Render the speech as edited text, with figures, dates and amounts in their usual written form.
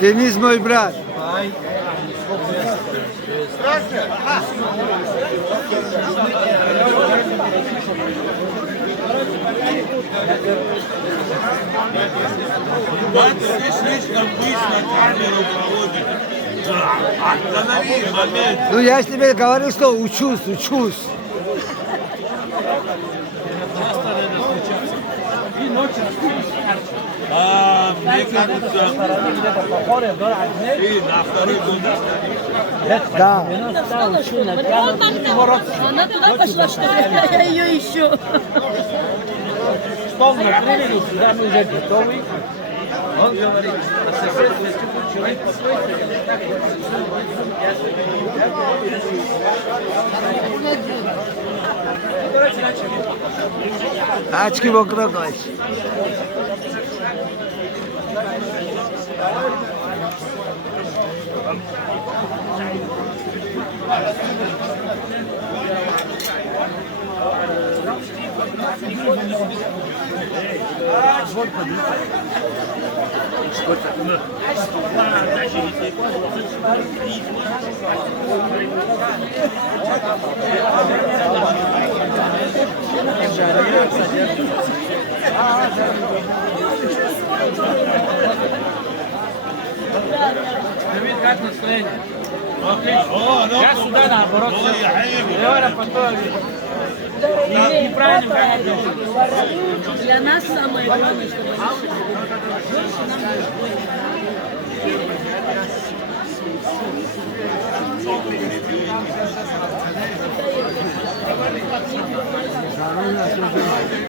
Денис мой брат. Ты слишком быстро камеру проводишь. Останови момент. Ну я ж тебе говорил, что учусь. Мне кажется, ты на второй год. Да. Она туда пошла, что ли? Я ее ищу. Стол накрыли, сюда мы уже готовы. Он говорит, человек Açki bokra koş. Давид, как настроение? Отлично. Я сюда наоборот. Леора потом. Неправильно говоришь. Для нас самое главное, чтобы